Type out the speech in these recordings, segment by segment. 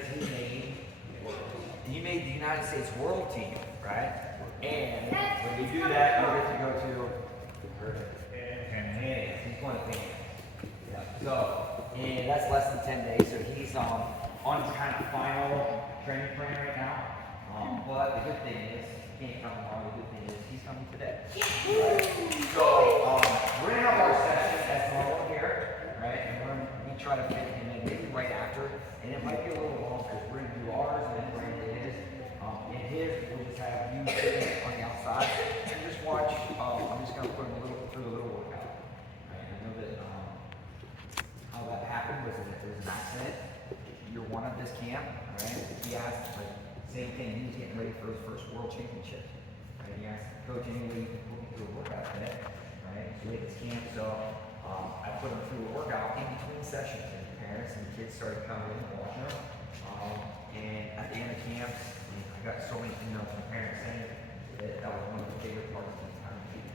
because he made the United States World Team, right? And when you do that, you get to go to he's going to Phoenix. Yeah. So, and that's less than 10 days. So he's on his kind of final training plan right now. But the good thing is, he can't come tomorrow. The good thing is, he's coming today. Right? So we're gonna have our session as normal here, right? And we try to fit him in maybe right after, and it might be a little long because we're gonna do ours and then we're gonna do his. And his, we'll just have you sitting on the outside and just watch. I'm just gonna put him through a little workout. Right? I know that how that happened was that there was an accident. You're one of this camp, right? He asked, like, same thing. He was getting ready for his first world championship. Right? He asked coach anyway, you can put me through a workout today, right? So we had this camp, so I put him through a workout in between sessions, and the parents and the kids started coming in and watching him. And at the end of camp, I got so many emails from parents saying that was one of the favorite parts of the entire week.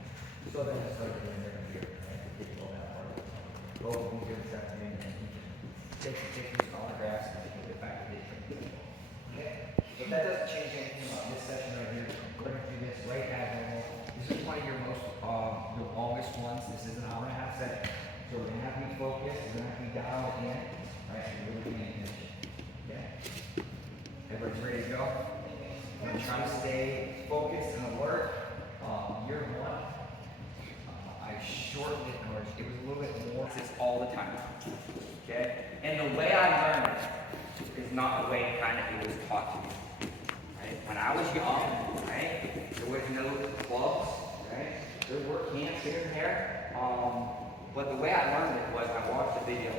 So then I started doing it every year, right? The kids love that part. Both of them here this afternoon, and he can take some pictures, autographs, and get back to his training. Okay? But that doesn't change anything about this session right here. We're going to do this right as normal. This is one of your most, your longest ones. This is an hour and a half session. So we're going to have to be focused. We're going to have to be dialed in. Right? And we're really paying attention. Okay? Everybody's ready to go? We're going to try to stay focused and alert. Year one, I shortened it, or it was a little bit more. It's all the time. Okay? And the way I learned it is not the way kind of it was taught to me. Right? When I was young, right, there was no clubs, right? There were camps here and there. But the way I learned it was I watched a video.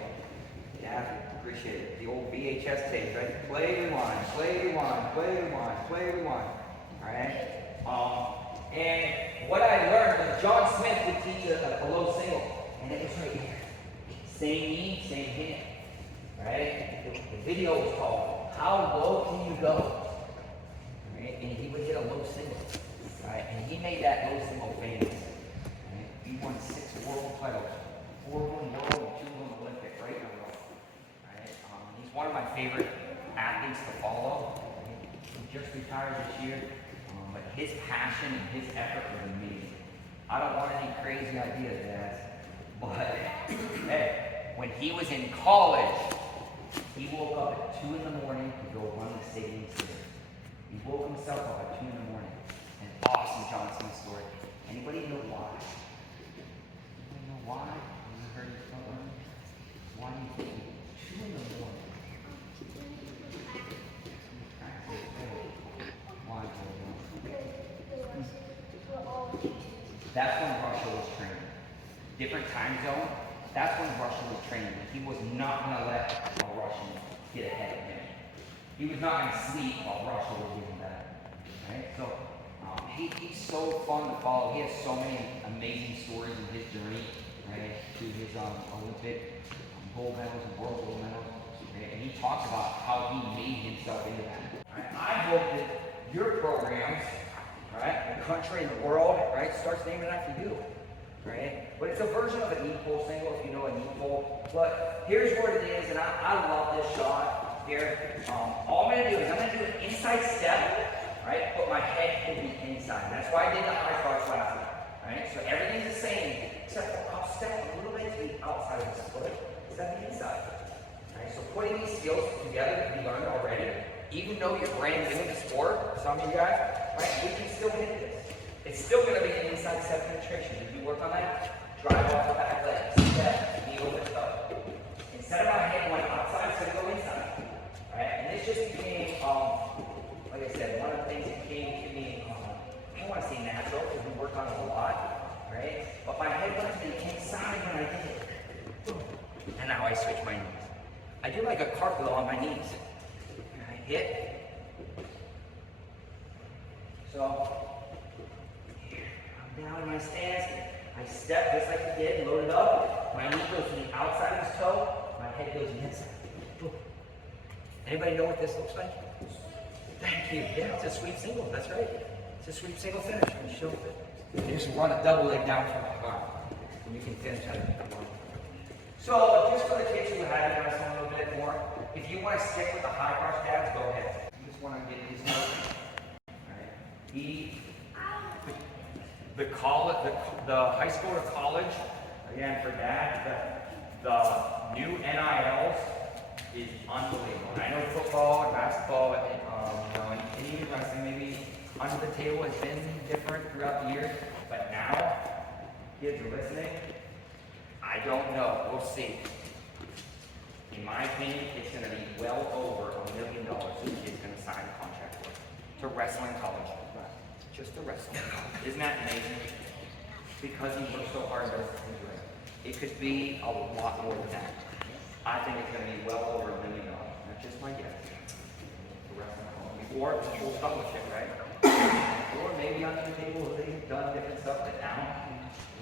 Yeah, I appreciate it. The old VHS tapes, right? Play, rewind, play, rewind, play, rewind, play, rewind. Alright? And what I learned was John Smith would teach a low single, and it was right here. Same knee, same hand. Right? The video was called How Low Can You Go? Right? And he would hit a low single. Right? And he made that low single famous. Right? He won 6 world titles, 4 of them world and 2 of them Olympic, right in a row. Right? He's one of my favorite athletes to follow. He just retired this year. But his passion and his effort was amazing. I don't want any crazy ideas, guys. But hey, when he was in college, he woke up at 2 in the morning to go run the stadium stairs. He woke himself up at 2 in the morning. An awesome John Smith story. Anybody know why? Anybody know why? You heard his story? Why do you think 2 in the morning? Why? That's when Russia was training. Different time zone. That's when Russia was training. He was not going to let a Russian get ahead of him. He was not going to sleep while Russia was doing that. Right? So he's so fun to follow. He has so many amazing stories in his journey, right, to his Olympic gold medals and world gold medals. Right? And he talks about how he made himself into that. Right? I hope that your programs, right, the country and the world, right, starts naming after you. Right? But it's a version of a knee pull single, if you know a knee pull. But here's what it is, and I love this shot here. All I'm going to do is I'm going to do an inside step, right? But my head can be inside. That's why I did the high cross last time. Right? So everything's the same, except I'll step a little bit to the outside of this foot, instead of the inside. Right? So putting these skills together that we learned already, even though you're brand new to sport, some of you guys, right? We can still hit this. It's still going to be an inside step penetration. Did you work on that? Drive off the back leg, step, knee over the toe. Instead of my head going outside, it's going to go inside. Right? And this just became, like I said, one of the things that came to me, I don't want to say natural because we worked on it a lot, right? But my head went to the inside when I did it. And now I switch my knees. I do like a cartwheel on my knees. And I hit. So, down in my stance, I step just like he did, load it up. My knee goes to the outside of his toe, my head goes inside. Anybody know what this looks like? Thank you. Yeah, it's a sweep single, that's right. It's a sweep single finish. You just run a double leg down from the arm, and you can finish out of it. So, just for the kids who haven't done some of bit more. If you want to stick with the high brush dabs, go ahead. You just want to get these notes. Right. The high school to college, again for dad, the new NILs is unbelievable. And I know football and basketball and even wrestling maybe under the table has been different throughout the years, but now kids are listening. I don't know. We'll see. In my opinion, it's going to be well over $1 million that the kid's going to sign a contract for to wrestle in college. Just to wrestle. Isn't that amazing? Because he worked so hard to do it. It could be a lot more than that. I think it's going to be well over $1 million. That's just my guess. To wrestle in college. Or full scholarship, right? Or maybe on the table they've done different stuff, but now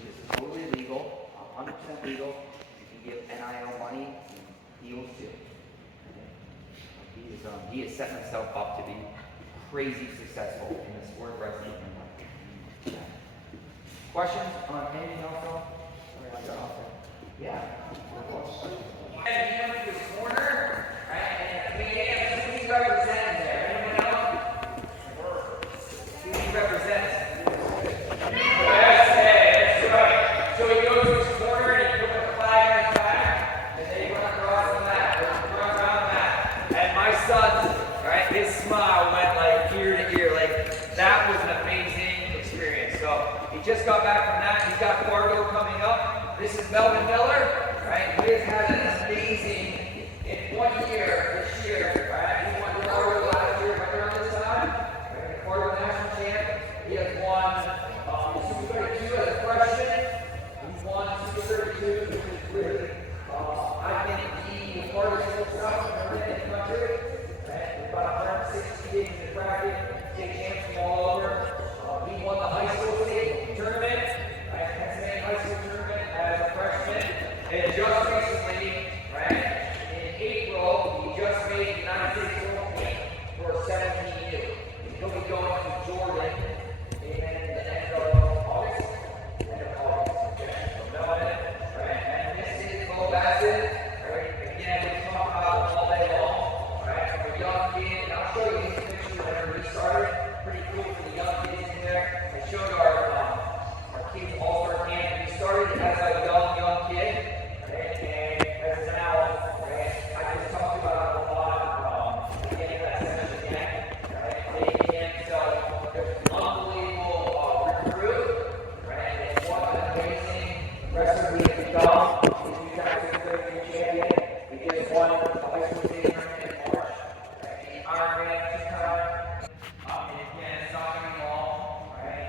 this is totally legal, 100% legal. You can give NIL money, deals too. He is setting himself up to be crazy successful in the sport of wrestling. Questions on anything else? Yeah. And he went to his corner, right? And who he represents there? Anyone else? Who he represents? That's right. So he goes to his corner and he puts the flag on his back, and they run across the mat, run around the mat. And my son, right, his smile went like ear to ear, like that was an amazing experience. So he just got back from that. He's got Fargo coming up. This is Melvin Miller, right? He has had an amazing in 1 year this year, right? He won Fargo last year, right around this time, right? Fargo national champ. He has won Super 32 as a freshman. He's won Super 32, which is really, I think he was part of the stuff in the country. Right? About 160 days in the bracket, state champs from all over. He won the high school state tournament, right? Pennsylvania high school tournament as a freshman. And just recently, right, in April, he just made the United States Olympic for 17U. He'll be going to Jordan in the end of August. Okay. So Melvin, right? And this is Basset, right? Again, we talk about it all day long, right? From a young kid, and I'll show you these pictures whenever he started. Pretty cool for the young kids in there. I showed our kids all-star camp. He started as a young kid, right? And as now, right? I just talked about it a lot. Again, that session again, right? They can so there's an unbelievable recruit, right? And what an amazing wrestler he has become. He's the United States champion. He just won the high school state tournament in March. Right? The Ironman 2-time. And again, it's not going to be long, right?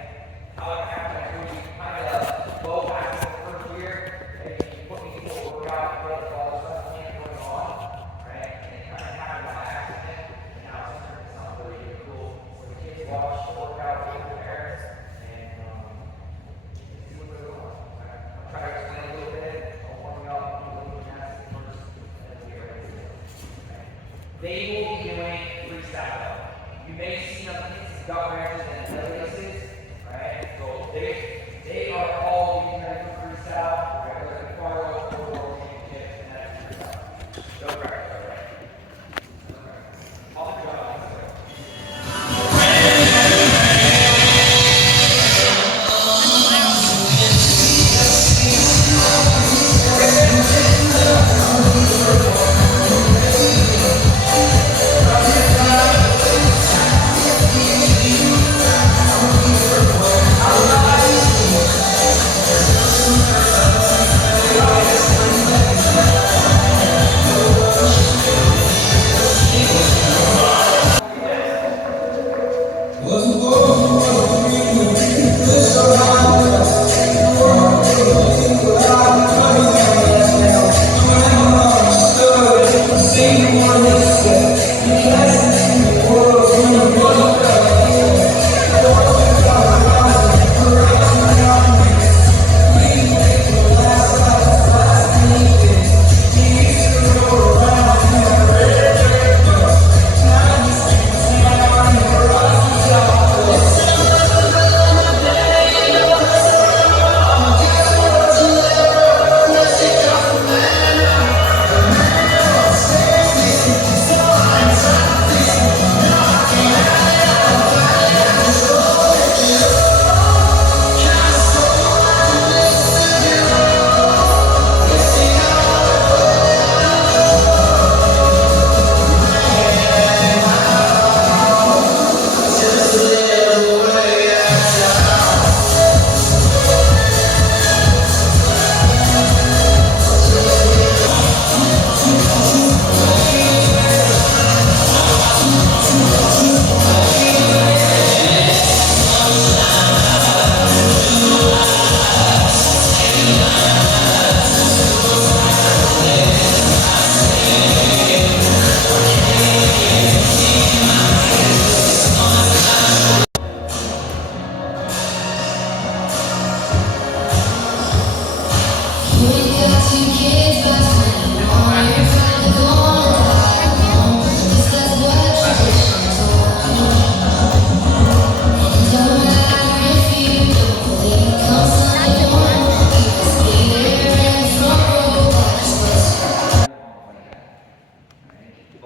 How it happened, we kind of low back in the first year, and you put me to a workout, and all the stuff going on, right? And it kind of happened by accident, and now it's turning into something really, really cool. So the kids watch the workout with their parents, and see what they're doing. Right? I'll try to explain a little bit, I'll warm you up, looking at it first, and then we're ready to go. Right? They will be doing freestyle. You may see them in gut wrenches and belly races, right? So they are all being ready for freestyle, right? Like the Fargo World Championship, and that's freestyle. Go right. All the job.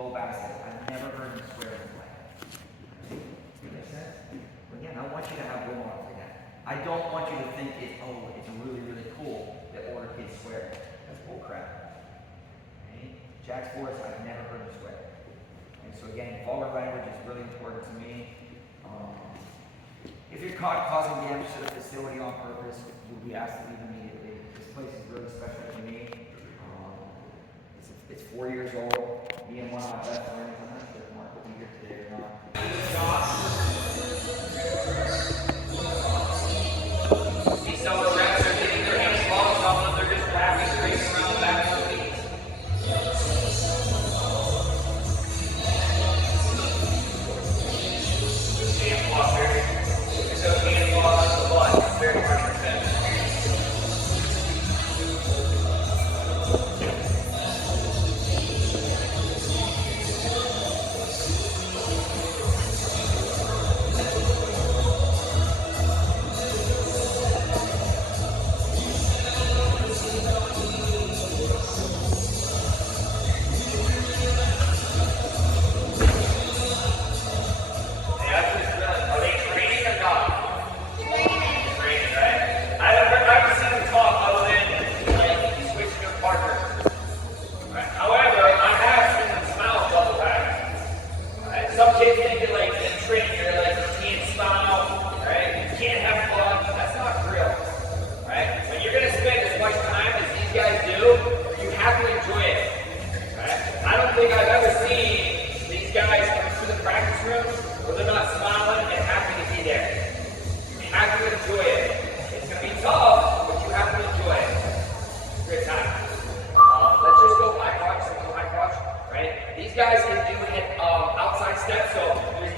full Basset. I've never heard him swear in his life. Makes sense? But again, I want you to have role models like that. I don't want you to think it's really, really cool that older kids swear. That's bull crap. Okay? Jack's voice, I've never heard him swear. And so again, vulgar language is really important to me. If you're caught causing damage to the facility on purpose, you'll be asked to leave immediately. This place is really special to me. It's 4 years old. Me and one of my best friends. I'm not sure if Mark will be here today or not. See some of the reps are getting their hands long, some of them they're just wrapping straight around the back of their knees. Hand block very. So hand block on the butt, very 100%.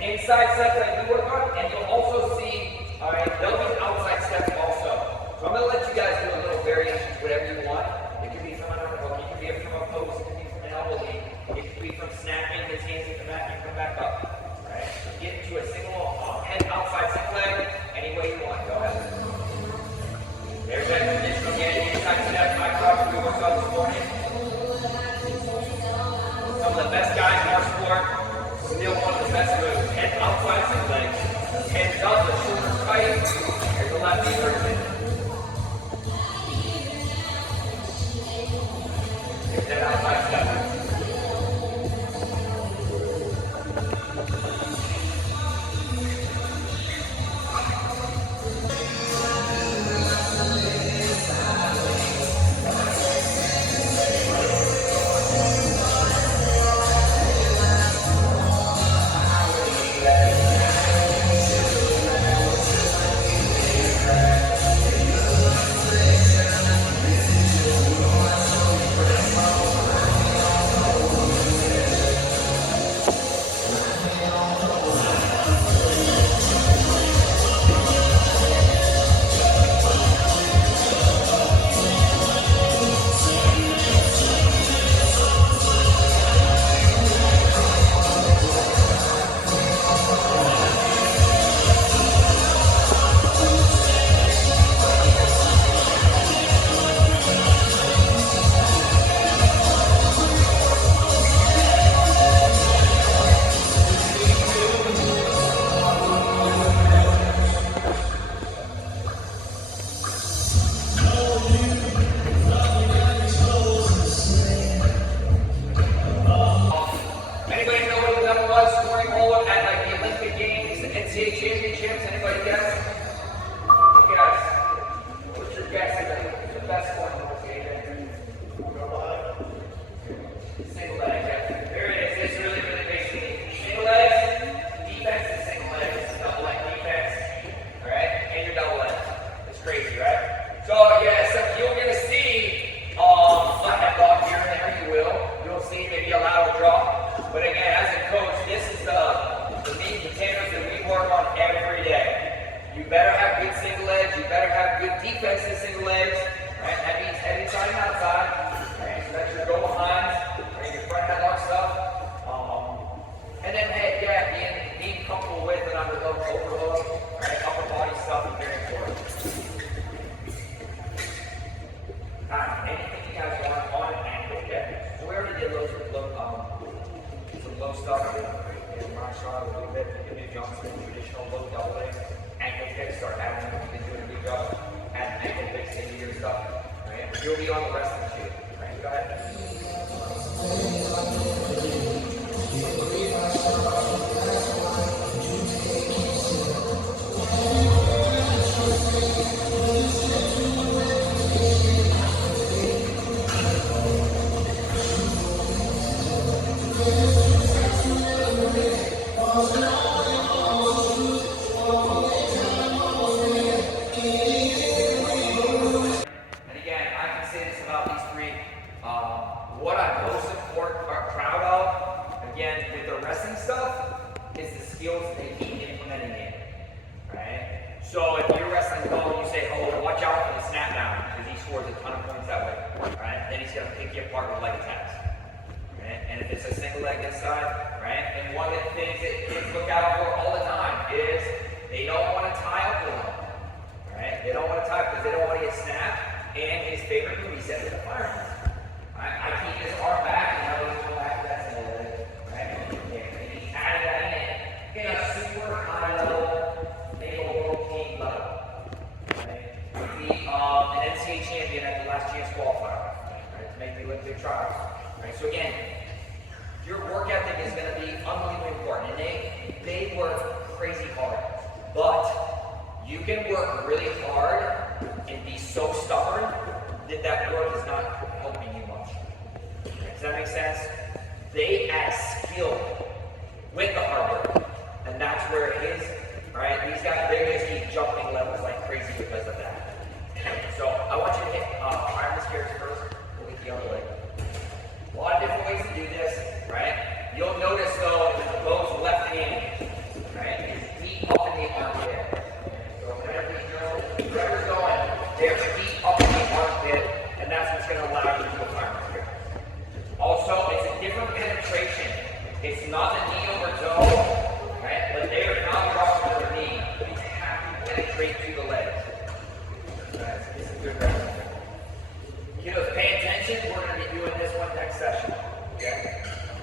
Inside steps that you work on, and you'll also see, there'll be outside steps also. So I'm going to let you guys do a little variation to whatever you want. It could be from an underhook, it could be from a post, it could be from an elbow lead, it could be from snapping his hands at the back and come back up. Right? So get into a single head outside single leg, any way you want. Go ahead. There's that condition again, inside step, high crotch we worked on this morning. Some of the best guys in our sport. Still one of the best moves. Head outside single leg. Head up, the shoulder tight. Here's the left knee version. Here's that outside step. low stuff, and Ryan Shaw will do a bit. You can do jumps, traditional low double leg, ankle kicks, start adding. You've been doing a good job adding ankle kicks into your stuff. Right? You'll be on the rest of the shoe. Right? Go ahead. And again, I can say this about these three. What I'm most proud of, again, with the wrestling stuff, is the skills they keep implementing in. Right? So if you're wrestling well, you say, oh, watch out for the snap down, because he scores a ton of points that way. Right? Then he's going to pick you apart with leg attacks. Right? And if it's a single leg inside, right? And one of the things that kids look out for all the time is they don't want to tie up with them. Right? They don't want to tie up because they don't want to get snapped. And his favorite move, he said, is the fireman. Right? I keep his arm back and now he's going back to that single leg. Right? And he added that in a super high level, maybe a world team level. Right? An NCAA champion at the last chance qualifier. Right? To make the Olympic trials. Right? So again, your work ethic is going to be unbelievably important. And they work crazy hard. But you can work really hard and be so stubborn that work is not helping you much. Does that make sense? They add skill with the hard work. And that's where it is. Right? These guys, they just keep jumping levels like crazy because of that. So I want you to hit fireman's carries first. We'll get the other leg. A lot of different ways to do this, right? You'll notice though, those left hand, right, is deep up in the armpit. So whatever's going, they're deep up in the armpit, and that's what's going to allow you to do a fireman's carry. Also, it's a different penetration. It's not the knee over toe, right? But they are not dropping to their knee. It's have to penetrate through the legs. Right? It's a good rest. Kiddos, pay attention. We're going to be doing this one next session. Okay?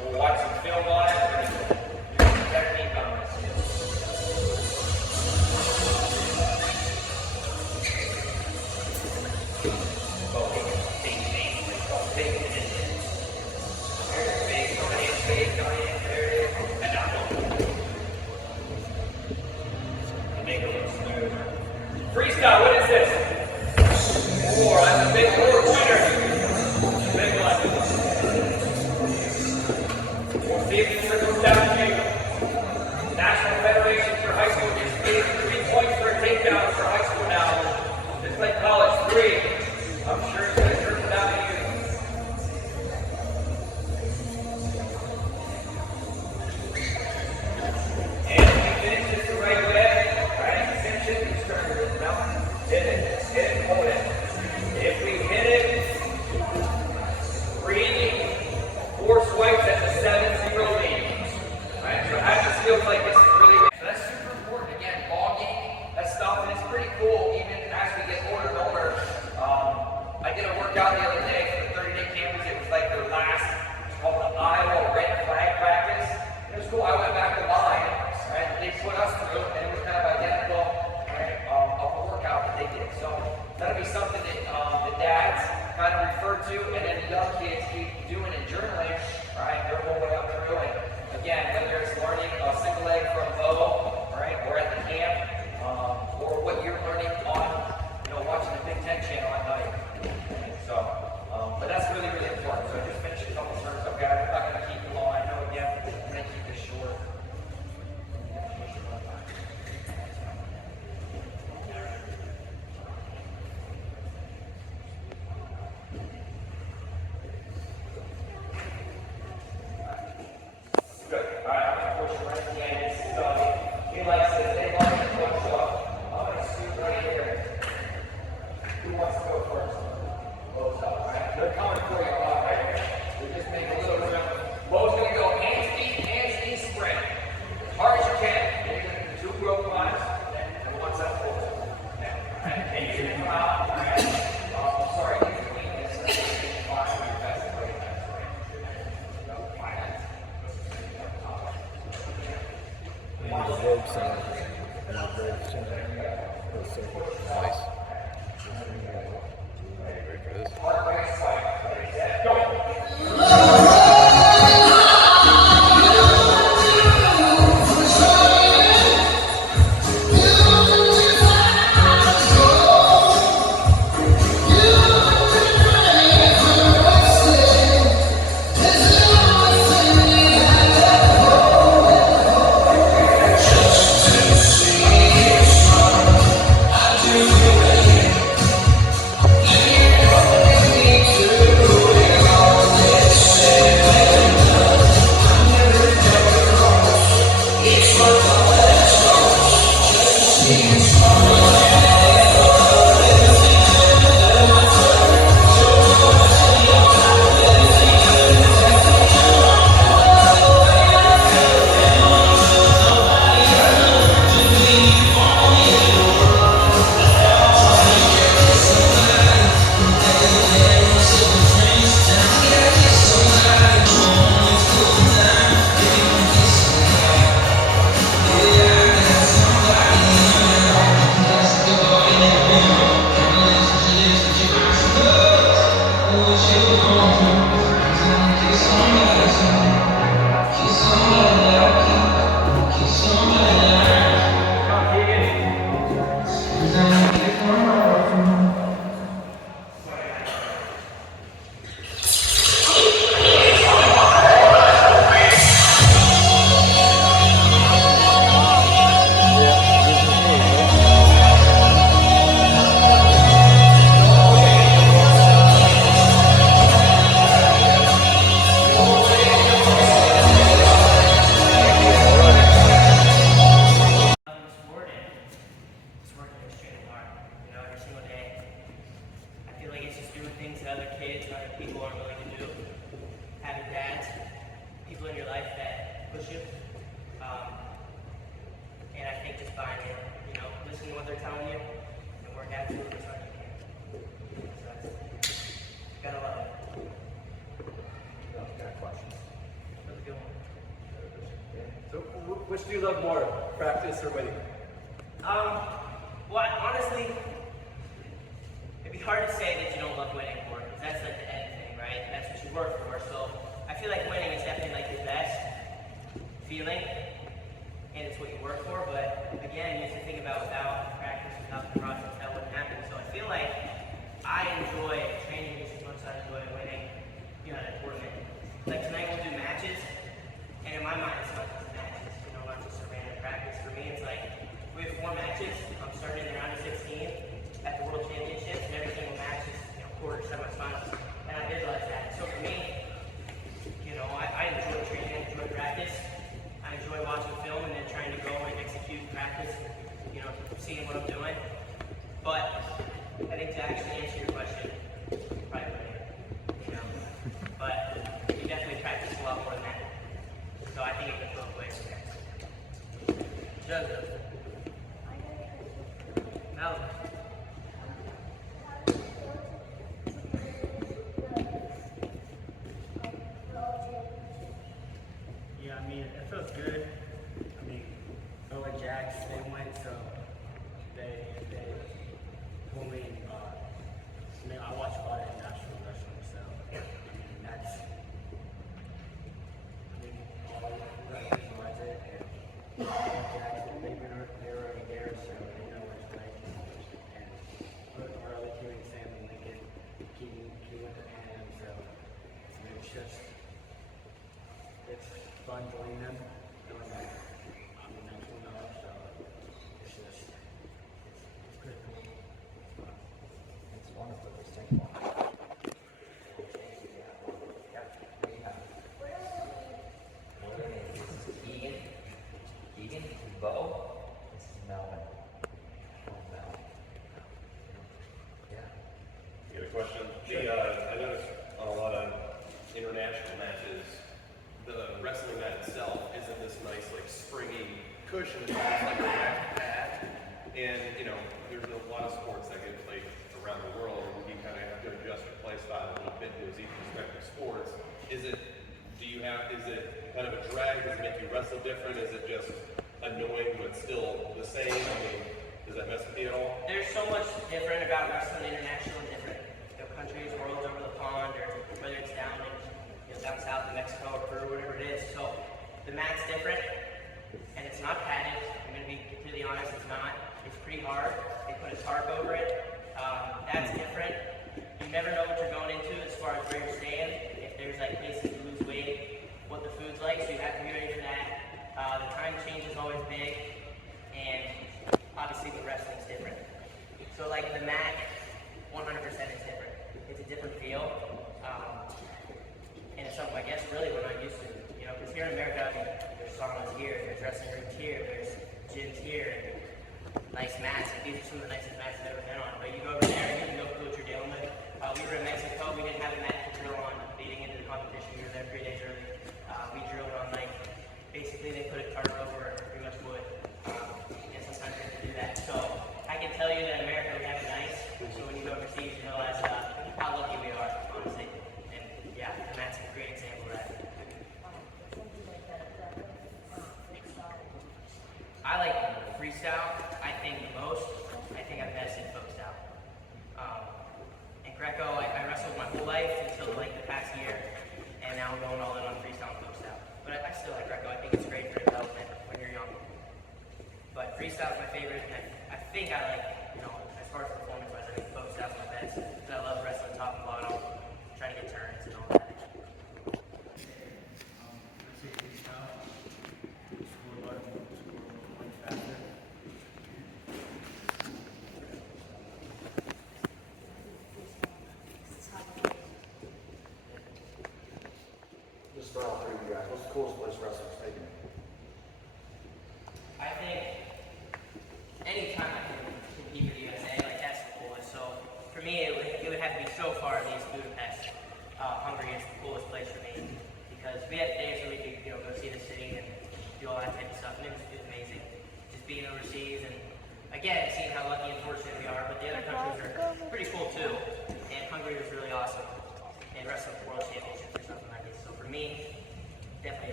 We'll watch some film on it. We're going to do some technique on this. Freestyle, what is this? 4, that's a big 4-pointer. Big one. We'll see if it trickles down to you. National Federation for High School gives 3 points for a takedown for high school now. Just like college, 3. I'm sure it's going to trickle down to you. And if you finish this the right way, right, cinch it, you start to rhythm out. Hit it, hold it. If we hit it, 3, 4 swipes, that's a 7-0 lead. you. And I think just buying it, listening to what they're telling you, and work absolutely as hard as you can. So gotta love it. Got questions? That's a good one. So, which do you love more, practice or winning? Well, honestly, it'd be hard to say that you don't love winning more, because that's like the end thing, right? That's what you work for. So I feel like winning is definitely like your best feeling, and it's what you work for. But again, you have to think about without practice, without the process, that wouldn't happen. So I feel like I enjoy training just as much as I enjoy winning, at a tournament. Like tonight we'll do matches, and in my mind it's not just matches, not just a random practice. For me, it's like we have 4 matches. I'm starting in the round of 16 at the World Championships, and every single match is quarter, semifinals, and I visualize that. So for me, I enjoy training, I enjoy practice, I enjoy watching film and then trying to go and execute practice, seeing what I'm doing. But I think to actually answer your question, probably winning, but you definitely practice a lot more than that. So I think it goes both ways. Joseph. Mel. Yeah, I mean, it feels good. I mean, Bo and Jax, they went, so they told me, I watch a lot of international wrestling, so that's, all of you guys visualize it, and Bo and Jax, they're already there, so they know what it's like. And our other teammates, Sam and Lincoln, he went to Pan, so it's fun joining them, doing that. I'm a national now, so it's pretty cool. It's wonderful. Just take one. This is Keegan. Keegan, this is Bo. This is Melvin. Mel. Yeah. You got a question? I noticed on a lot of international matches, the wrestling mat itself isn't this nice, like, springy cushion. It's like a rack pad. And, there's a lot of sports that get played around the world, and you kind of have to adjust your play style a little bit to each respective sports. Is it kind of a drag? Does it make you wrestle different? Is it just annoying but still the same? I mean, does that mess with you at all? There's so much different about wrestling international in different countries, worlds over the pond, or whether it's down south in Mexico or Peru, whatever it is. So the mat's different, and it's not padded. I'm going to be completely honest, it's not. It's pretty hard. They put a tarp over it. That's different. You never know what you're going into as far as where you're staying. If there's places to lose weight, what the food's like, so you have to be ready for that. The time change is always big, and obviously the wrestling's different. So the mat, 100% is different. It's a different feel. And it's something I guess really we're not used to. Because here in America, there's saunas here, there's wrestling rooms here, there's gyms here, nice mats. These are some of the nicest mats I've ever been on. But you go over there, you know what you're dealing with. We were in Mexico, we didn't have a mat to drill on leading into the competition. We were there 3 days early. We drilled on basically they put a tarp over pretty much wood. And sometimes you have to do that. So I can tell you that in America we have it nice. So when you go overseas, you realize how lucky we are, honestly. And yeah, the mat's a great example of that. I like freestyle, I think the most. I think I'm best in folk style. In Greco, I wrestled my whole life until the past year, and now I'm going all in on freestyle and folk style. But I still like Greco. I think it's great for development when you're young. But freestyle is my favorite, and I think I like, as far as performance-wise, I think folk style is my best. Because I love wrestling top and bottom, trying to get turns and all that. Just for all three of you guys, what's the coolest place wrestling's taken you? I think anytime I can compete with the USA, that's the coolest. So for me, it would have to be so far at least Budapest. Hungary is the coolest place for me because we had days where we could go see the city and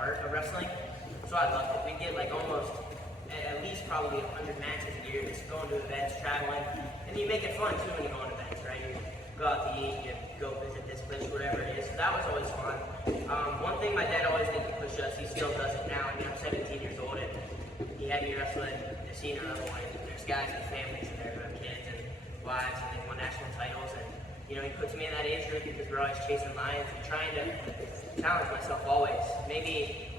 art of wrestling. So I loved it. We get like almost at least probably 100 matches a year, just going to events, traveling, and you make it fun too when you go on events, right? You go out to eat, you go visit this place, whatever it is. So that was always fun. One thing my dad always did to push us, he still does it now. I mean, I'm 17 years old, and he had me wrestling the senior level, and there's guys with families in there who have kids and wives, and they won national titles, and you know, he puts me in that age group because we're always chasing lions and trying to challenge myself always. Maybe,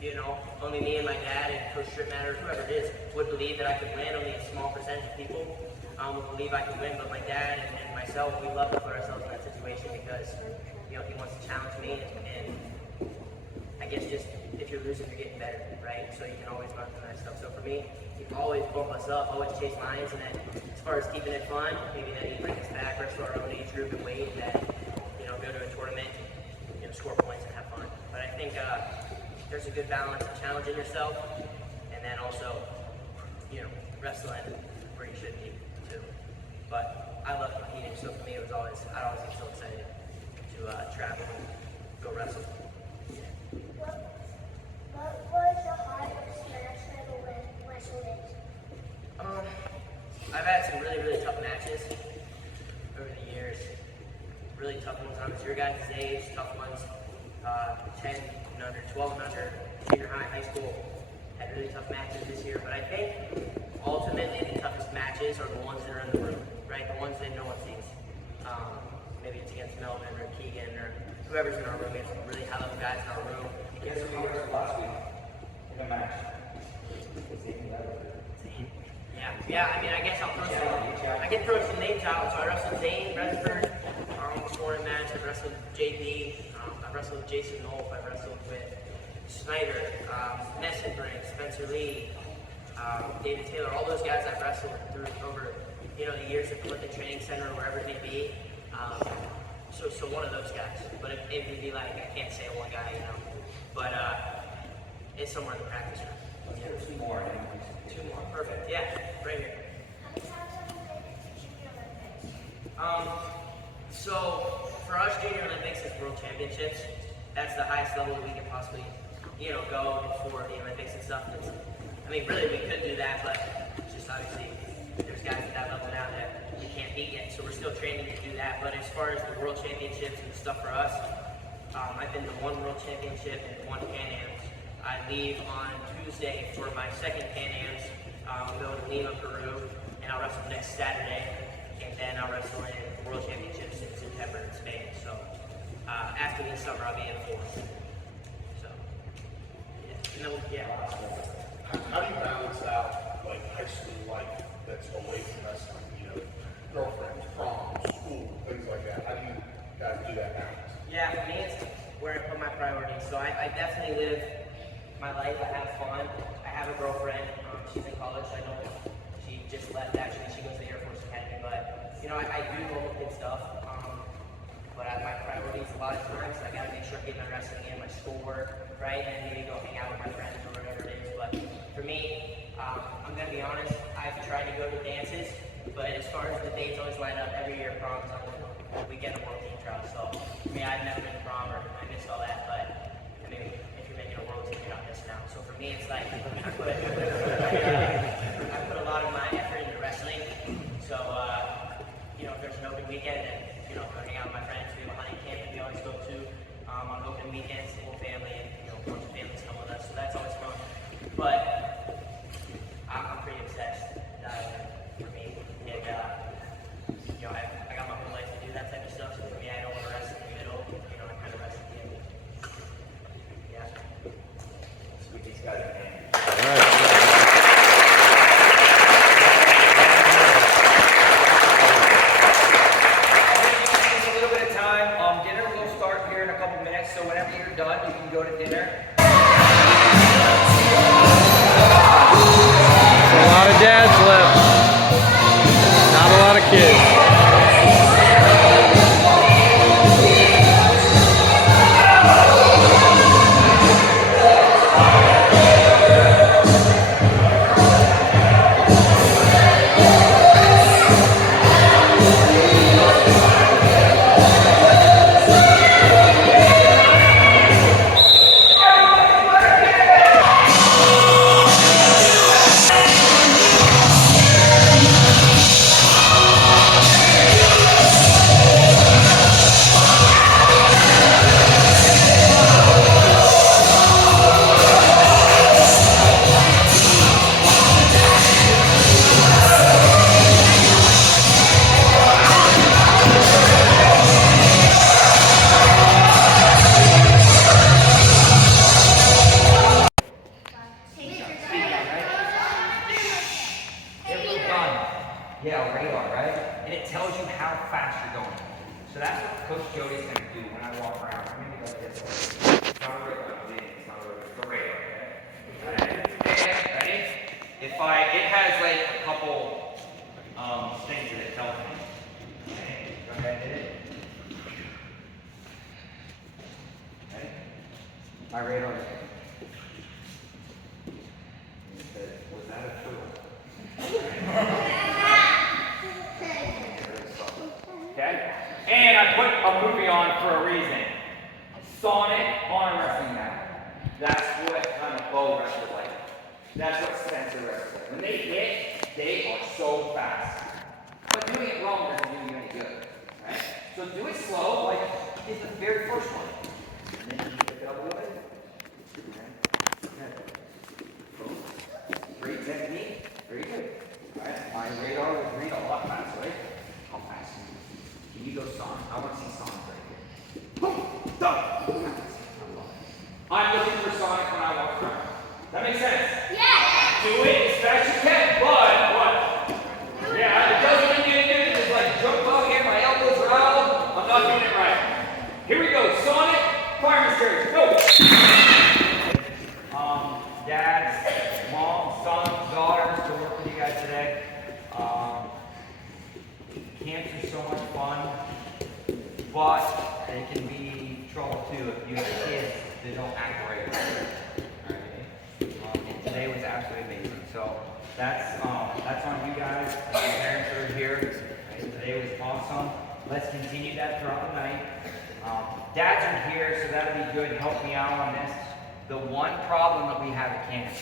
you know, only me and my dad and Coach Stripmatter, whoever it is, would believe that I could win. Only a small percentage of people would believe I could win, but my dad and myself, we love to put ourselves in that situation because, you know, he wants to challenge me, and I guess just if you're losing, you're getting better, right? So you can always learn from that stuff. So for me, he can always bump us up, always chase lions, and then as far as keeping it fun, maybe then he'd bring us back, wrestle our own age group and weight, and then, you know, go to a tournament, you know, score points and have fun. But I think there's a good balance of challenging yourself, and then also, you know, wrestling where you should be too. But I love competing, so for me it was always, I'd always get so excited to travel and go wrestle. What was the hardest match that you wrestled in? I've had some really, really tough matches over the years. Really tough ones on your guys' age, tough ones, 10 and under, 12 and under, junior high, high school. Had really tough matches this year, but I think ultimately the toughest matches are the ones that are in the room, right? The ones that no one sees. Maybe it's against Melvin or Keegan or whoever's in our room. We have some really high level guys in our room. Guess who we wrestled last week in a match? Yeah, I mean, I guess I'll throw some, I can throw some names out. So I wrestled Zane Redford, our own scoring match. I wrestled JB. I wrestled with Jason Nolf. I wrestled with Snyder, Nessenbrink, Spencer Lee, David Taylor. All those guys I've wrestled through over, you know, the years at the Olympic Training Center or wherever it may be. So one of those guys. But it would be like, I can't say one guy, you know. But it's somewhere in the practice room. There's two more. Two more, perfect. Yeah, right here. So for us, Junior Olympics is World Championships. That's the highest level that we can possibly, you know, go before the Olympics and stuff. I mean, really, we could do that, but it's just obviously there's guys at that level now that we can't beat yet. So we're still training to do that. But as far as the World Championships and stuff for us, I've been to one World Championship and one Pan Am's. I leave on Tuesday for my second Pan Am's. I'll go to Lima, Peru, and I'll wrestle next Saturday. And then I'll wrestle in the World Championships in September in Spain. So after this summer, I'll be in fourth. So, yeah. And then, How do you balance out like high school life that's away from wrestling? You know, girlfriends, prom, school, things like that. How do you guys do that balance? Yeah, for me, it's where I put my priorities. So I definitely live my life. I have fun. I have a girlfriend. She's in college. I know she just left. Actually, she goes to the Air Force Academy. But you know, I do normal kid stuff. But my priorities a lot of times, I gotta make sure I get my wrestling in, my schoolwork, right, and maybe go hang out with my friends or whatever it is. But for me, I'm gonna be honest. I've tried to go to dances, but as far as the dates always line up every year, prom's on the weekend of World Team Trials. So for me, I've never been to prom or I missed all that. But I mean, if you're making a world team, you're not missing out. So for me, it's like I put a lot of my effort into wrestling. So you know, if there's an open weekend, then you know, go hang out with my friends. We have a hunting camp that we always go to on open weekends. The whole family and you know, a bunch of families come with us, so that's always fun. But I'm pretty obsessed for me, and you know, I got my whole life to do that type of stuff. So for me, I don't want to rest in the middle. You know, I kind of rest at the end. Yeah. Sweet, these guys are paying. it has like a couple things that it tells me. Okay, go ahead and hit it. Okay. My radar. Was that a true? Okay? And I put a movie on for a reason. Sonic on a wrestling mat. That's what kind of Bo wrestles like. That's what Spencer wrestles like. When they hit, they are so fast. But doing it wrong doesn't do you any good. Right? So do it slow, like it's the very first one. And then you pick it up a little bit. Great technique. Very good. Alright, my radar would read a lot faster, right? How fast? Can you go Sonic? I want to see Sonic right here. Boom! Done! I'm looking for Sonic when I walk around. That makes sense? Yeah! Do it as fast as you can, but what? Yeah, it doesn't mean you didn't do it. It's like jump up here, my elbows are out. I'm not doing it right. Here we go. Sonic, fireman's carriage. Go! Dads, moms, sons, daughters to work with you guys today. Camps are so much fun, but they can be trouble too if you have kids that don't act right. Alright? And today was absolutely amazing. So that's on you guys, the parents that are here. Right? Today was awesome. Let's continue that throughout the night. Dads are here, so that'll be good. Help me out on this. The one problem that we have at camp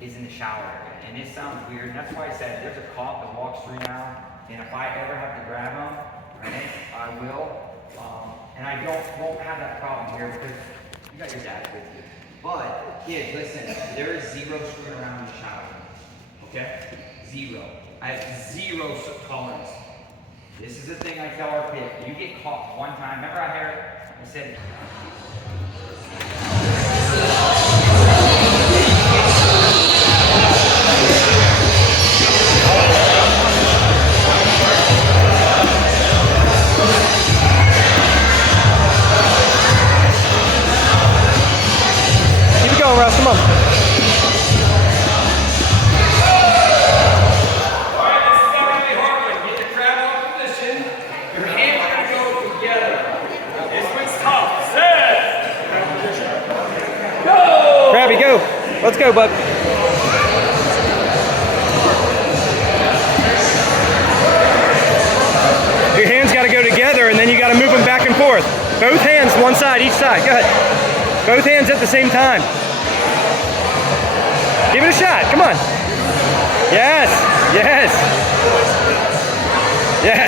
is in the shower area. And it sounds weird. And that's why I said there's a cop that walks through now. And if I ever have to grab him, right, I will. And I won't have that problem here because you got your dad with you. But kids, listen, there is zero screwing around in the shower. Okay? Zero. I have zero tolerance. This is the thing I tell our kids. You get caught one time. Remember I said, Keep it going, Russ. Come on. alright, this is not really hard one. Get your cradle in position. Your hands are going to go together. This one's tough. Set! Go! Krabby, go. Let's go, bud. Your hands got to go together, and then you got to move them back and forth. Both hands, one side, each side. Go ahead. Both hands at the same time. Give it a shot. Come on. Yes. Yes. Yeah.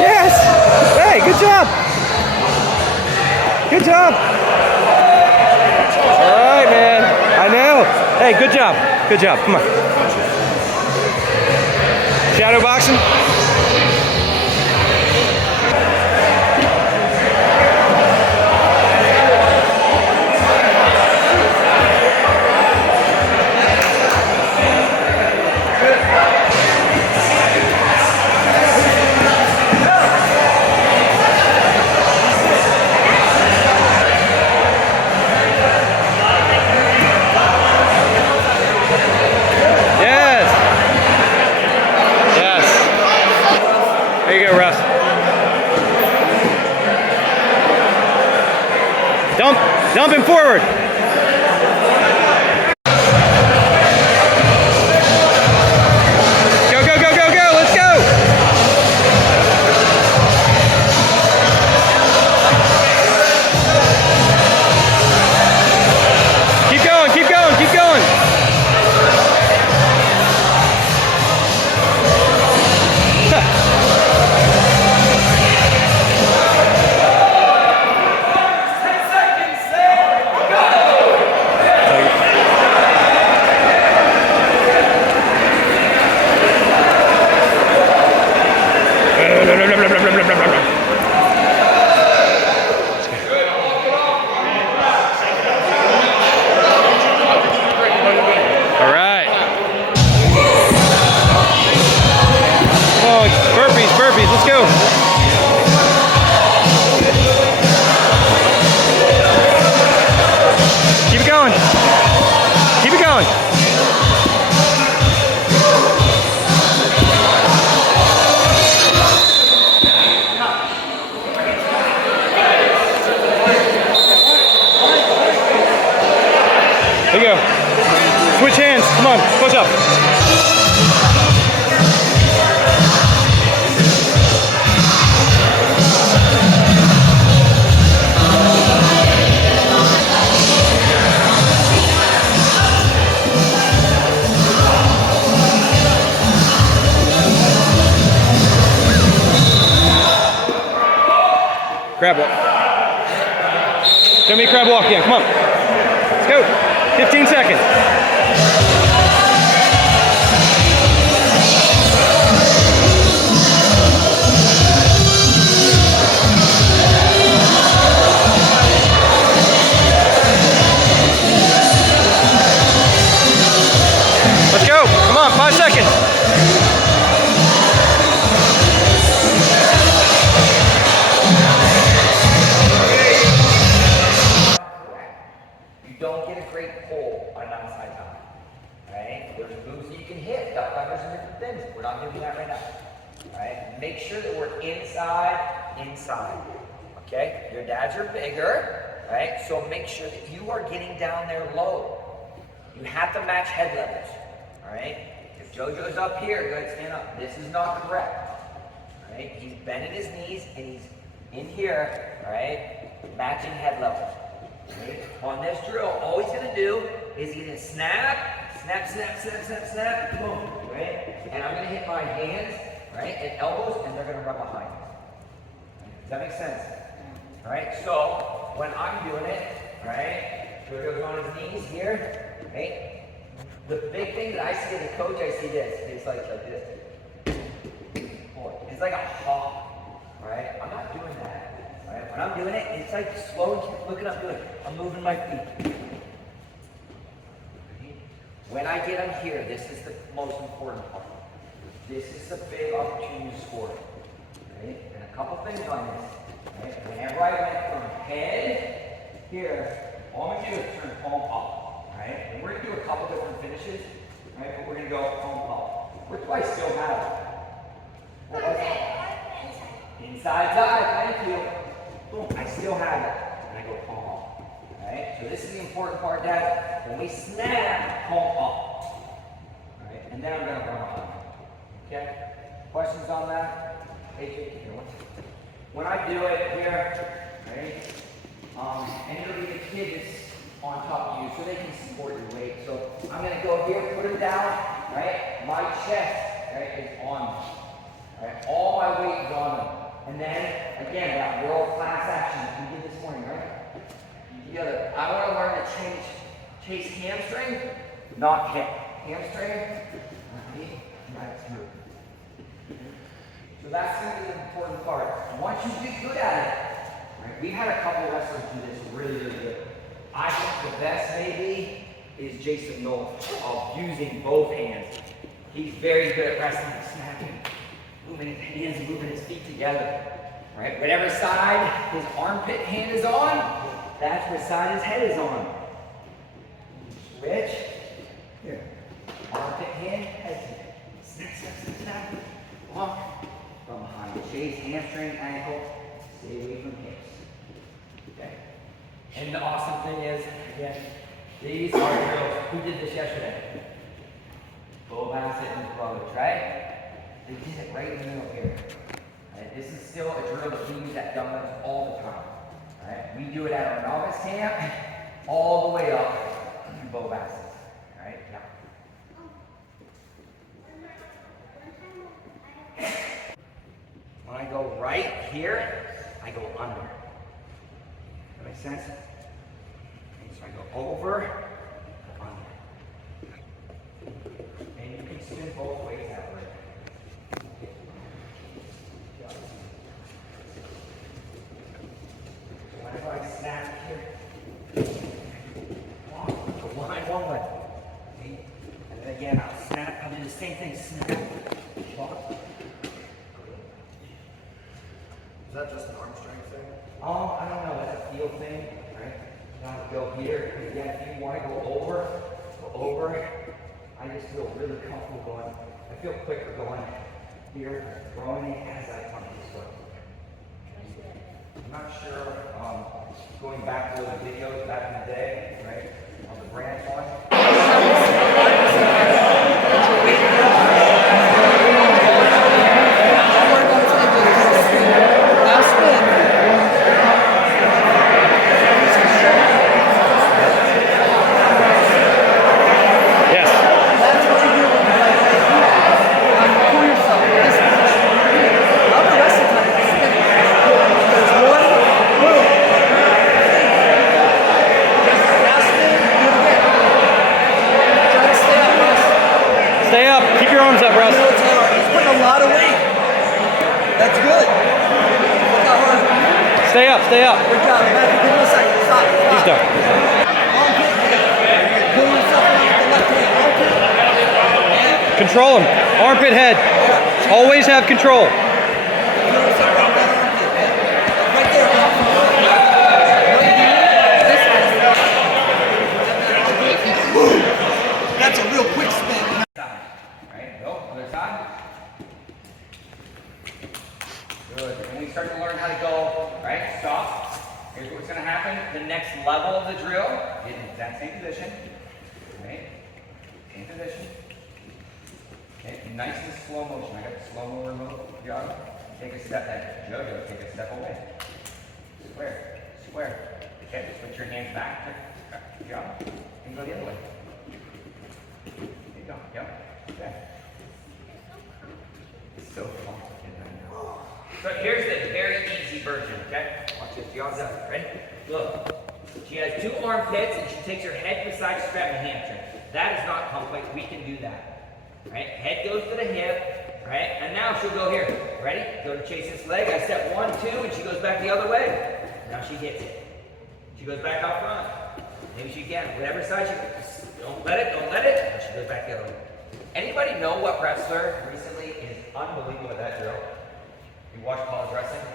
Yes. Hey, good job. Good job. All right, man. I know. Hey, good job. Good job. Come on. Shadow boxing. Dump him forward. Go, go, go, go, go. Let's go. Keep going, keep going, keep going. Go! burpees, let's go. Keep it going. Keep it going. There you go. Switch hands. Come on, push up. Crab walk. Show me a crab walk again. Come on. Let's go. 15 seconds. Let's go. Come on, 5 seconds. You don't get a great pull on an outside tie. Right? There's moves that you can hit, duck unders and different things. We're not doing that right now. Right? Make sure that we're inside. Okay? Your dads are bigger, right? So make sure that you are getting down there low. You have to match head levels. Alright? If JoJo's up here, go ahead, stand up. This is not correct. Alright? He's bending his knees and he's in here, alright? Matching head levels. Right? On this drill, all he's gonna do is he's gonna snap, boom, right? And I'm gonna hit my hands, right, and elbows, and they're gonna run behind me. Does that make sense? All right, so when I'm doing it, right, JoJo's on his knees here, right? The big thing that I see as a coach, I see this. It's like this. It's like a hop, right? I'm not doing that. Right? When I'm doing it, it's like slow and keep looking up, doing it. I'm moving my feet. When I get them here, this is the most important part. This is a big opportunity to score. Right? And a couple things on this. Right? Whenever I went from head here, all I'm going to do is turn palm up. Right? And we're going to do a couple different finishes. Right? But we're going to go palm up. Where do I still have it? Inside tie, thank you. Boom, I still have it. And I go palm up. Alright? So this is the important part, Dad. When we snap, palm up. Alright? And then I'm going to run on. Okay? Questions on that? When I do it here, right? And it'll be the kid that's on top of you so they can support your weight. So I'm going to go here, put him down, right? My chest, right, is on them. Right? All my weight is on them. And then, again, that world-class action that we did this morning, right? Together. I want to learn to chase hamstring, not hip. Hamstring, right through. So that's going to be the important part. Once you get good at it, right? We've had a couple of wrestlers do this really, really good. I think the best maybe is Jason Knoll of using both hands. He's very good at wrestling, snapping, moving his hands and moving his feet together. Right? Whatever side his armpit hand is on, that's what side his head is on. Switch. Here. Armpit hand, head. Snap. Walk. From behind. Chase, hamstring, ankle. Stay away from hips. Okay? And the awesome thing is, again, these are drills. Who did this yesterday? Bo Basset and his brothers, right? They did it right in the middle here. Right? This is still a drill that we use at dumbbells all the time. Right? We do it at our novice camp, all the way up to Bo Basset. Right? Yeah. When I go right here, I go under. That makes sense? Okay, so I go over, under. And you can spin both ways that way. Whenever I snap here, one way. Okay? And then again, I'll snap, I'll do the same thing, snap, walk. that just an arm strength thing? I don't know, that's a feel thing, right? Now go here, and again, if you want to go over. I just feel really comfortable going. I feel quicker going here, throwing it as I come this way. I'm not sure, going back to the videos back in the day, right? On the branch one. Stay up. Keep your arms up, Russ. He's putting a lot of weight. That's good. Look how hard. Stay up. Stay up. Good job. Matthew, give him a second. Stop. He's done. Armpit. Pull yourself out with the left hand. Armpit. Control him. Armpit head. Always have control. Pull yourself out with that armpit. Right there. That's a real quick spin. Right, go, other side. Good, and we start to learn how to go, right, stop. Here's what's gonna happen. The next level of the drill, get in the exact same position, right, same position. Okay, nice and slow motion. I got the slow-mo remote, jog. Take a step back, JoJo, take a step away. Square, square. Okay, switch your hands back, jog, and go the other way. There you go, yep, okay. It's so complicated right now. So here's the very easy version, okay? Watch this, y'all done, ready? Look, she has two armpits and she takes her head beside strap and hamstring. That is not complex, we can do that, right? Head goes to the hip, right? And now she'll go here, ready? Go to chase this leg, I step 1, 2, and she goes back the other way. Now she hits it. She goes back out front. Maybe she can, whatever side she goes. Don't let it. Now she goes back the other way. Anybody know what wrestler recently is unbelievable at that drill? You watch college wrestling?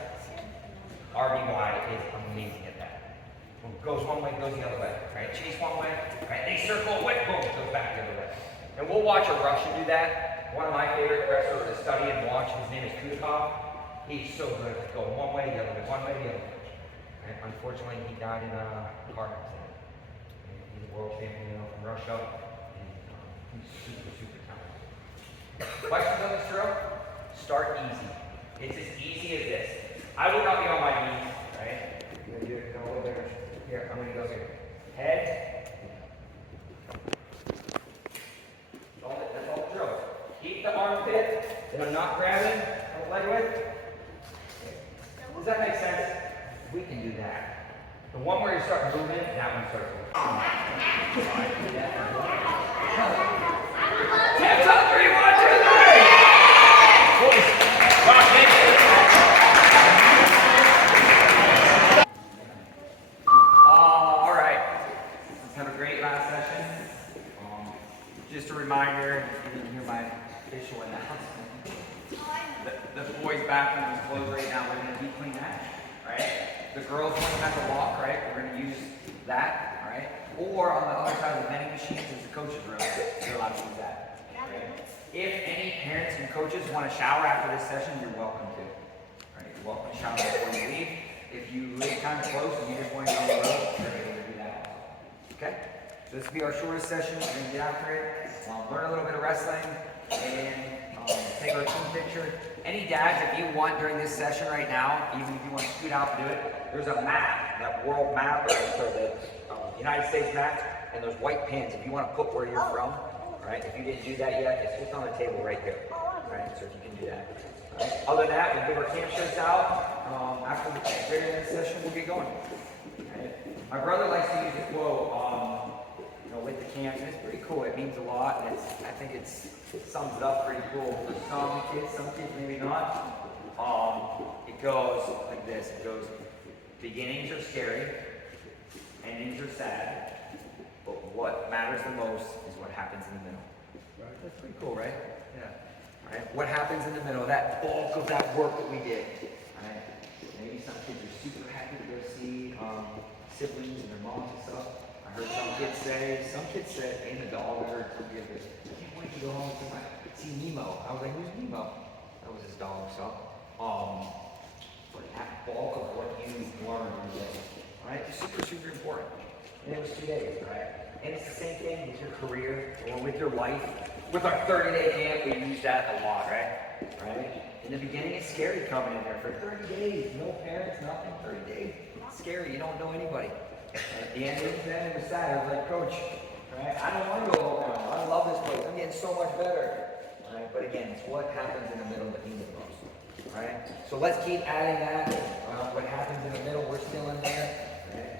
RBY is amazing at that. Goes one way, goes the other way, right? Chase one way, right? They circle, boom, goes back the other way. And we'll watch a Russian do that. One of my favorite wrestlers to study and watch, his name is Kudakov. He's so good at going one way, the other way, one way, the other way. Right? Unfortunately, he died in a car accident. He's a world champion from Russia. And he's super talented. Questions on this drill? Start easy. It's as easy as this. I would not be on my knees, right? I'm gonna do it over there. Here, I'm gonna go here. Head. That's all the drill. Keep the armpit that I'm not grabbing the leg with. Does that make sense? We can do that. The one where you start moving, that one starts moving. Tips up, 3, 1, 2, 3. Rock it. All right. Let's have a great last session. Just a reminder, you didn't hear my official announcement. The boys' bathroom is closed right now. We're going to deep clean that, right? The girls want to have a walk, right? We're going to use that, right? Or on the other side of the vending machines is the coach's room. You're allowed to use that. Right? If any parents and coaches want to shower after this session, you're welcome to. Right? You're welcome to shower before you leave. If you live kind of close and you just want to go on the road, you're able to do that. Okay? So this will be our shortest session. We're going to get after it. Learn a little bit of wrestling and take our team picture. Any dads, if you want during this session right now, even if you want to scoot out and do it, there's a map, that world map, or the United States map, and there's white pins if you want to put where you're from. Right? If you didn't do that yet, it's just on the table right there. Right? So if you can do that. Right? Other than that, we'll give our camp shirts out. After the very end of the session, we'll get going. Right? My brother likes to use a quote. With the camps, and it's pretty cool. It means a lot, and I think it sums it up pretty cool for some kids maybe not. It goes like this. It goes, beginnings are scary, endings are sad, but what matters the most is what happens in the middle. Right? That's pretty cool, right? Yeah. Right? What happens in the middle, that bulk of that work that we did. Right? siblings and their moms and stuff. I heard some kids say, and the dog, I heard some kids say, I can't wait to go home tonight. See Nemo. I was like, who's Nemo? That was his dog, so. But that bulk of what you learn every day, right? It's super, super important. And it was 2 days, right? And it's the same thing with your career or with your life. With our 30-day camp, we use that a lot, right? Right? In the beginning, it's scary coming in there for 30 days. No parents, nothing. 30 days. It's scary. You don't know anybody. At the end of it was sad. I was like, Coach, right? I don't want to go home now. I love this place. I'm getting so much better. Right? But again, it's what happens in the middle that means the most. Right? So let's keep adding that. What happens in the middle, we're still in there. Right?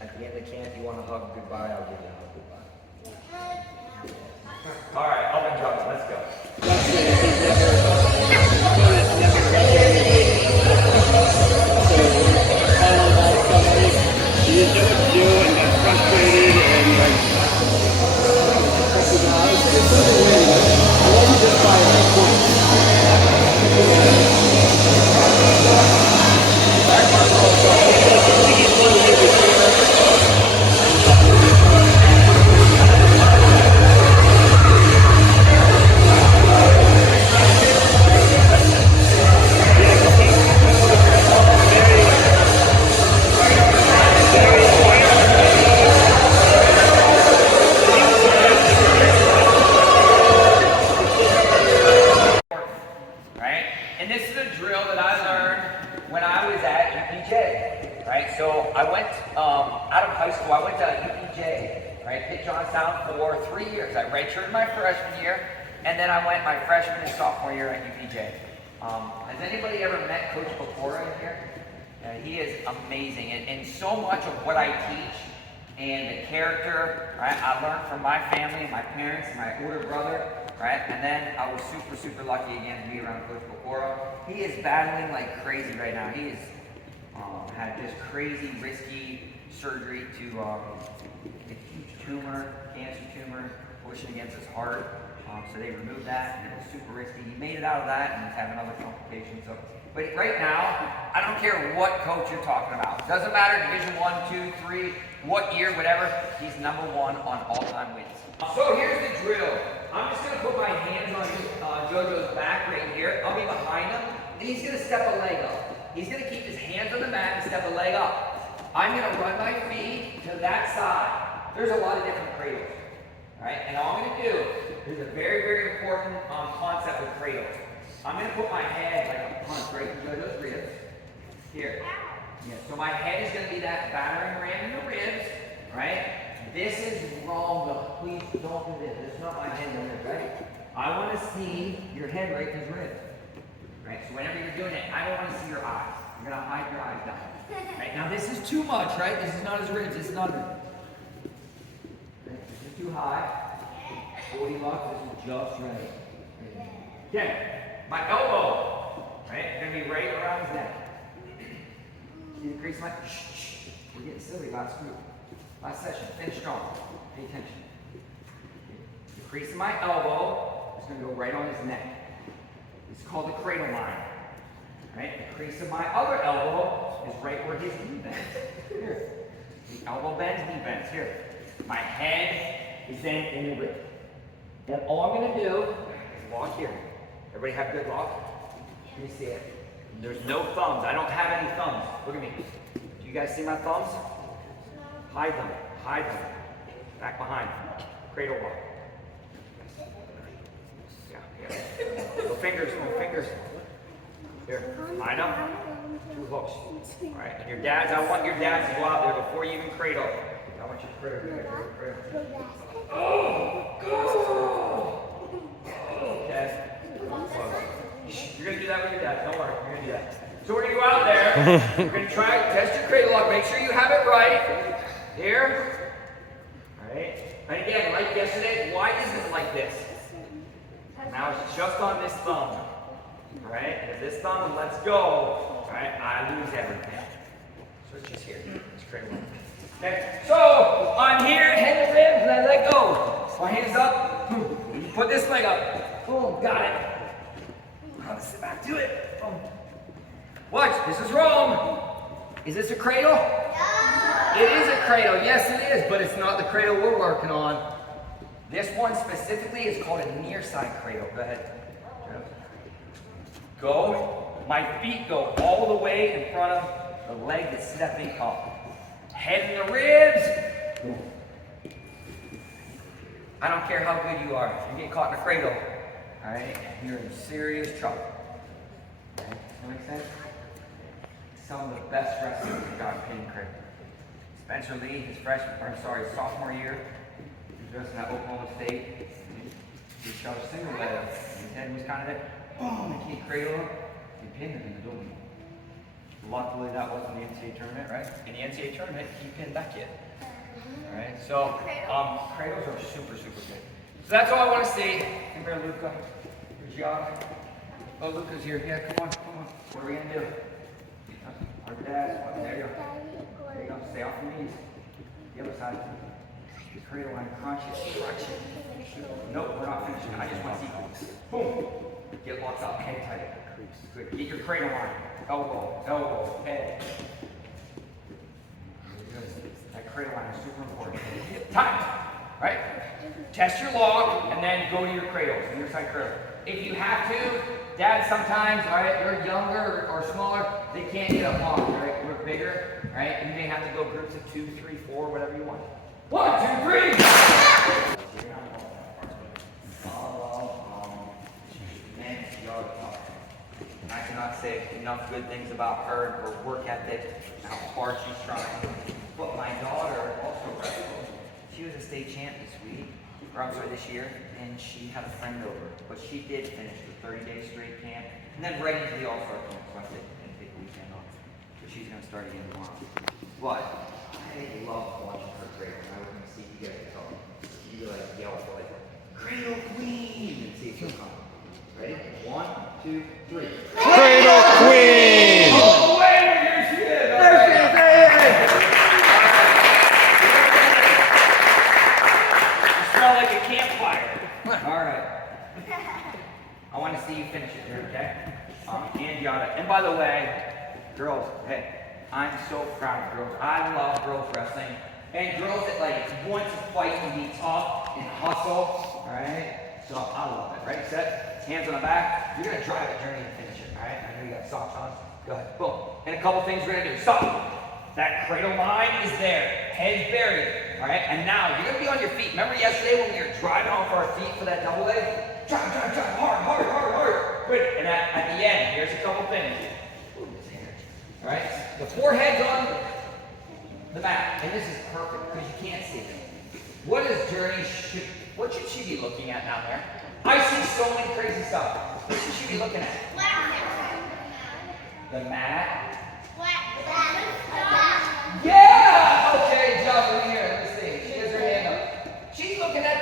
At the end of camp, you want to hug goodbye, I'll give you a hug goodbye. All right, up and jump. Let's go. Right? And this is a drill that I learned when I was at UPJ, right? So I went out of high school, I went to UPJ, right? Pitt Johnstown for 3 years. I redshirted my freshman year, and then I went my freshman and sophomore year at UPJ. Has anybody ever met Coach Pecora in here? He is amazing, and so much of what I teach and the character, right? I learned from my family, my parents, my older brother, right? And then I was super, super lucky again to be around Coach Pecora. He is battling like crazy right now. He has had this crazy, risky surgery to a huge tumor, cancer tumor, pushing against his heart. So they removed that, and it was super risky. He made it out of that, and he's having other complications. So, but right now, I don't care what coach you're talking about. Doesn't matter, Division 1, 2, 3, what year, whatever. He's #1 on all-time wins. So here's the drill. I'm just gonna put my hands on JoJo's back right here. I'll be behind him, and he's gonna step a leg up. He's gonna keep his hands on the mat and step a leg up. I'm gonna run my feet to that side. There's a lot of different cradles, right? And all I'm gonna do, there's a very, very important concept with cradles. I'm gonna put my head like a punch right in JoJo's ribs. Here. Yeah, so my head is gonna be that battering ram in the ribs, right? This is wrong though. Please don't do this. This is not my head in the ribs, right? I want to see your head right in his ribs. Right? So whenever you're doing it, I don't want to see your eyes. You're gonna hide your eyes down. Right? Now this is too much, right? This is not his ribs, this is under. Right? This is too high. 40 bucks, this is just right. Okay. My elbow, right? Gonna be right around his neck. Increase my. We're getting silly last group. Last session. Finish strong. Pay attention. The crease of my elbow is going to go right on his neck. It's called the cradle line. Right? The crease of my other elbow is right where his knee bends. Here. The elbow bends, knee bends. Here. My head is then in the rib. And all I'm going to do is walk here. Everybody have good walk? Let me see it. There's no thumbs. I don't have any thumbs. Look at me. Do you guys see my thumbs? Hide them. Hide them. Back behind. Cradle walk. Yeah. No fingers. No fingers. Here. Hide them. 2 hooks. All right. And your dads, I want your dads to go out there before you even cradle. I want you to cradle. Oh, go! Okay. You're going to do that with your dad. Don't worry. You're going to do that. So we're going to go out there. We're going to try, test your cradle lock. Make sure you have it right. Here. All right. And again, like yesterday, why is it like this? Now it's just on this thumb. All right. If this thumb lets go, all right, I lose everything. So it's just here. It's cradle lock. Okay. So I'm here, head to ribs, and I let go. My hands up. You put this leg up. Boom. Got it. I'll sit back to it. Boom. Watch, this is wrong. Is this a cradle? Yeah. It is a cradle, yes it is, but it's not the cradle we're working on. This one specifically is called a near side cradle. Go ahead. Go, my feet go all the way in front of the leg that's stepping up. Head in the ribs. I don't care how good you are. If you get caught in a cradle, all right, you're in serious trouble. Okay, that make sense? Some of the best wrestlers got pin cradle. Spencer Lee, his sophomore year, he was wrestling at Oklahoma State. He shot a single leg. His head was kind of there. Boom! The kid cradled him and pinned him in the door. Luckily, that wasn't the NCAA tournament, right? In the NCAA tournament, he pinned that kid. All right, so cradles are super, super good. So that's all I want to say. Come here, Luca. Here's Gianna. Oh, Luca's here. Yeah, come on, come on. What are we gonna do? Our dad. There you go. There you go. Stay off your knees. The other side. The cradle line. Crunch it. Crunch it. Nope, we're not finishing. I just want to see. Boom. Get locked up. Head tight. Good. Get your cradle line. Elbow. Elbow. Head. That cradle line is super important. Time. Right? Test your log and then go to your cradles. Near side cradle. If you have to, Dad, sometimes, all right, you're younger or smaller, they can't get up long, right? We're bigger, right? You may have to go groups of 2, 3, 4, whatever you want. 1, 2, 3! And I cannot say enough good things about her, her work ethic, how hard she's trying. But my daughter also wrestled. She was a state champ this year, and she had a friend over. But she did finish the 30-day straight camp, and then right into the All-Star camp, so I said, and take a weekend off. So she's going to start again tomorrow. But I love watching her cradle, and I was going to see if you guys talk. You like yell for like, Cradle Queen, and see if you'll come. Ready? 1, 2, 3. Cradle Queen! All the way, here she is! There she is! Smell like a campfire. All right. I want to see you finish it here, okay? And Gianna. And by the way, girls, hey, I'm so proud of girls. I love girls wrestling. And girls that like want to fight and be tough and hustle. All right? So I love it. Ready, set, hands on the back. You're going to drive it, journey, and finish it. All right? I know you got socks on. Go ahead. Boom. And a couple things we're going to do. Stop. That cradle line is there. Head's buried. All right, and now you're gonna be on your feet. Remember yesterday when we were driving off our feet for that double leg? Drive, hard. Good. And at the end, here's a couple things. All right, the forehead's on the mat, and this is perfect because you can't see it. What should she be looking at down there? I see so many crazy stuff. What should she be looking at? The mat. Yeah! Okay, jump in here. Let me see. She has her hand up. She's looking at,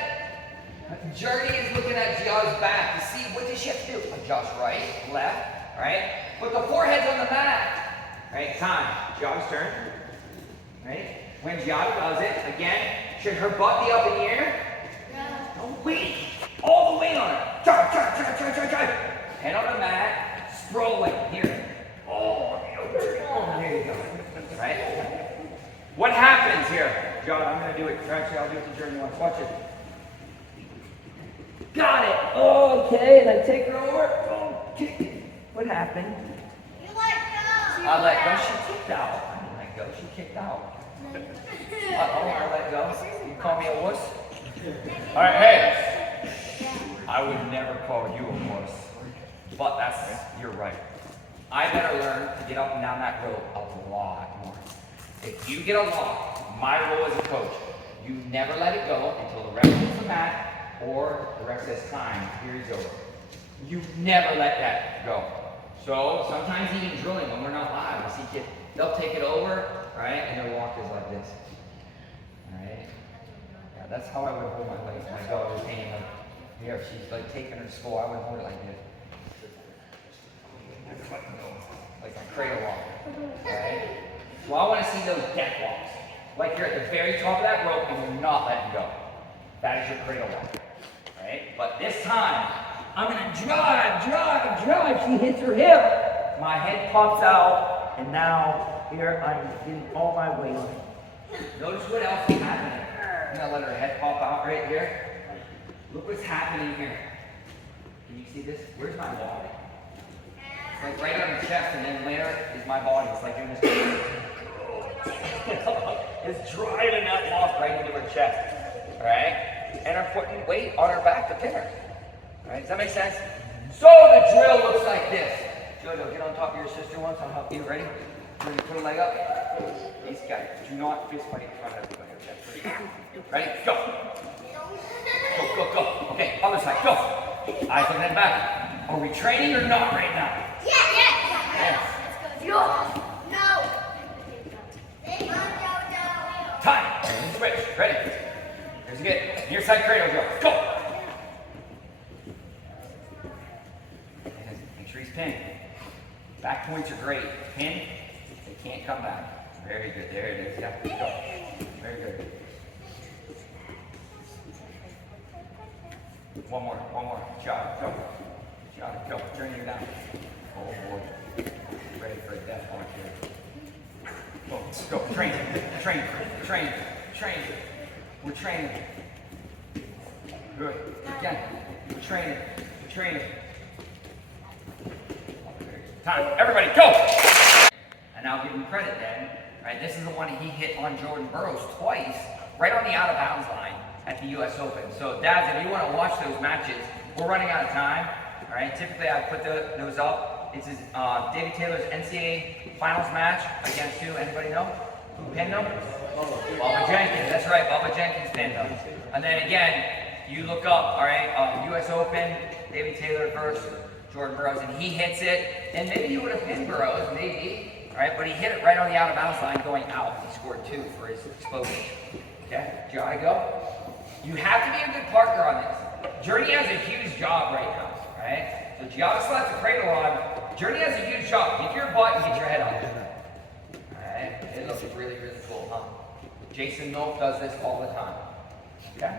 Journey is looking at Gia's back to see what does she have to do. Adjust right, left, right? But the forehead's on the mat. Right, time. Gia's turn. Right? When Gia does it, again, should her butt be up in the air? No. Don't wait. All the weight on her. Drive. Head on the mat. Strolling. Here. Oh, there you go. Right? What happens here? John, I'm going to do it. Actually, I'll do it to Journey once. Watch it. Got it. Okay, and I take her over. Oh, kick it. What happened? You let go. I let go. She kicked out. I didn't let go. She kicked out. I let go. You call me a wuss? All right, hey. I would never call you a wuss. But you're right. I better learn to get up and down that rope a lot more. If you get a lock, my role as a coach, you never let it go until the ref hits the mat or the ref says time, period's over. You never let that go. So sometimes even drilling when we're not live, I see kids, they'll take it over, right, and their walk is like this. All right? Yeah, that's how I would hold my legs. My daughter's hanging like here. If she's like taking her to school, I would hold it like this. Like a cradle walk. Right? So I want to see those death walks. Like you're at the very top of that rope and you're not letting go. That is your cradle walk. Right? But this time, I'm going to drive. She hits her hip. My head pops out. And now here I'm getting all my weight on it. Notice what else is happening. I'm gonna let her head pop out right here. Look what's happening here. Can you see this? Where's my body? It's like right on your chest, and then there is my body. It's like doing this. It's driving that loft right into her chest. Alright? And I'm putting weight on her back to pin her. Alright, does that make sense? So the drill looks like this. Jojo, get on top of your sister once. I'll help you. Ready? We're gonna put a leg up. These guys, do not fist fight in front of everybody. Okay? Ready? Go. Go, go, go. Okay, other side. Go. Eyes on the back. Are we training or not right now? Yes. No. Time. Switch. Ready? Here's again. Near side cradle drill. Go. Make sure he's pinned. Back points are great. Pin. They can't come back. Very good. There it is. Yeah. Go. Very good. One more. Jog. Go. Jog. Go. Turn you down. Oh boy. Ready for a death punch here. Go. Train. We're training. Good. Again. We're training. Time. Everybody, go! And I'll give him credit then. Right? This is the one he hit on Jordan Burroughs twice, right on the out of bounds line at the US Open. So dads, if you want to watch those matches, we're running out of time. All right. Typically, I put those up. It's his, David Taylor's NCAA Finals match against who? Anybody know? Who pinned him? Bubba Jenkins. That's right. Bubba Jenkins pinned him. And then again, you look up. All right. US Open. David Taylor versus Jordan Burroughs, and he hits it. And maybe he would have pinned Burroughs, maybe. All right. But he hit it right on the out of bounds line, going out. He scored 2 for his exposure. Okay. Jai, go. You have to be a good partner on this. Journey has a huge job right now. Right? So Giada slaps the cradle on. Journey has a huge job. Get your butt and get your head up. Alright? It looks really, really cool, huh? Jason Milk does this all the time. Okay?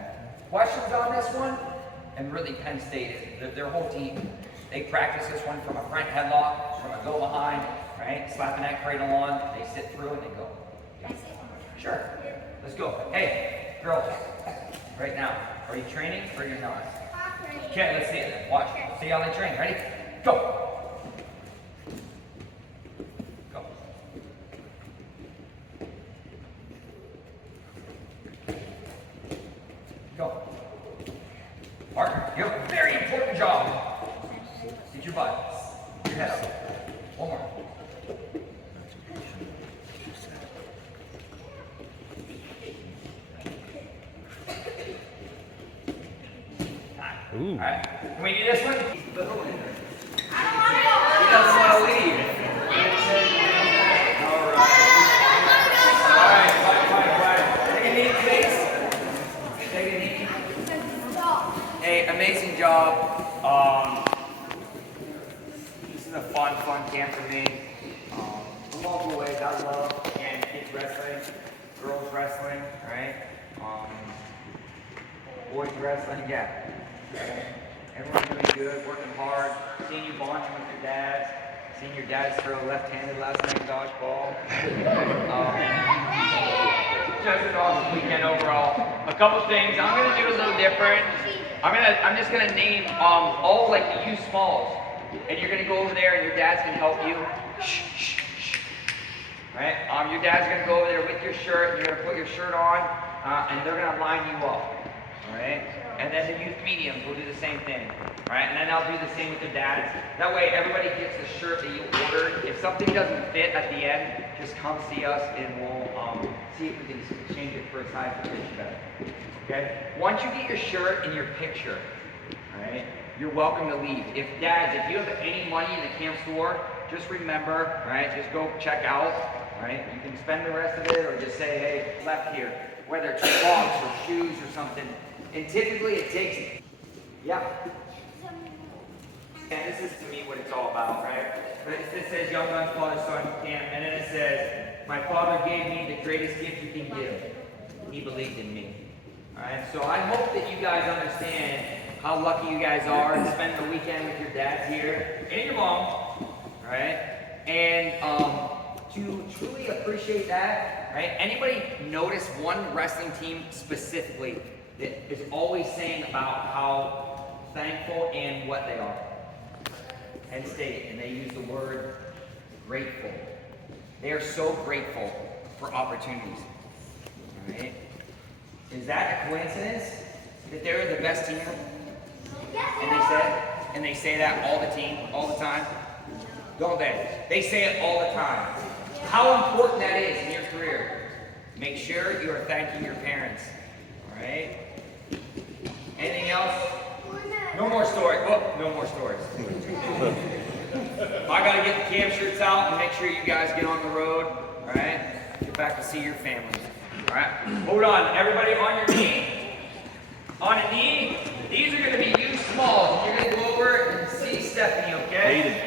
Questions on this one? And really Penn State, their whole team, they practice this one from a front headlock, from a go behind, right? Slapping that cradle on, they sit through and they go. Sure. Let's go. Hey, girls, right now, are you training or you're not? Okay, let's see it then. Watch. See how they train. Ready? Go. Go. Go. Partner, you have a very important job. Get your butt. Your head up. One more. Ooh. All right. Can we do this one? He doesn't want to leave. All right. Quiet. Take a knee, please. Take a knee. Hey, amazing job. This is a fun camp for me. Multiple ways I love, again, kids wrestling, girls wrestling, right? Boys wrestling, yeah. Everyone's doing good, working hard. Seeing you bonding with your dads. Seeing your dads throw left-handed last night dodgeball. Just an awesome weekend overall. A couple things I'm gonna do a little different. I'm just gonna name all like the U smalls, and you're gonna go over there, and your dad's gonna help you. Shh. Right? Your dad's gonna go over there with your shirt. And you're gonna put your shirt on, and they're gonna line you up. All right? And then the youth mediums will do the same thing. All right? And then I'll do the same with the dads. That way, everybody gets the shirt that you ordered. If something doesn't fit at the end, just come see us, and we'll see if we can change it for a size that fits you better. Okay? Once you get your shirt and your picture, all right, you're welcome to leave. If dads, if you have any money in the camp store, just remember, right? Just go check out. Right? You can spend the rest of it or just say, hey, left here. Whether it's socks or shoes or something. And typically it takes, yeah. And this is to me what it's all about, right? But it says Young Guns Father Son Camp, and then it says, my father gave me the greatest gift you can give. He believed in me. Alright, so I hope that you guys understand how lucky you guys are to spend the weekend with your dads here and your mom. Alright? And to truly appreciate that, right? Anybody notice one wrestling team specifically that is always saying about how thankful and what they are? Penn State, and they use the word grateful. They are so grateful for opportunities. All right? Is that a coincidence that they're the best team? And they say that all the time? Don't they? They say it all the time. How important that is in your career. Make sure you are thanking your parents. All right? Anything else? No more stories. Oh, no more stories. I gotta get the cam shirts out and make sure you guys get on the road. All right? Get back to see your families. All right? Hold on, everybody on your knee. On a knee. These are gonna be used smalls. You're gonna go over and see Stephanie, okay?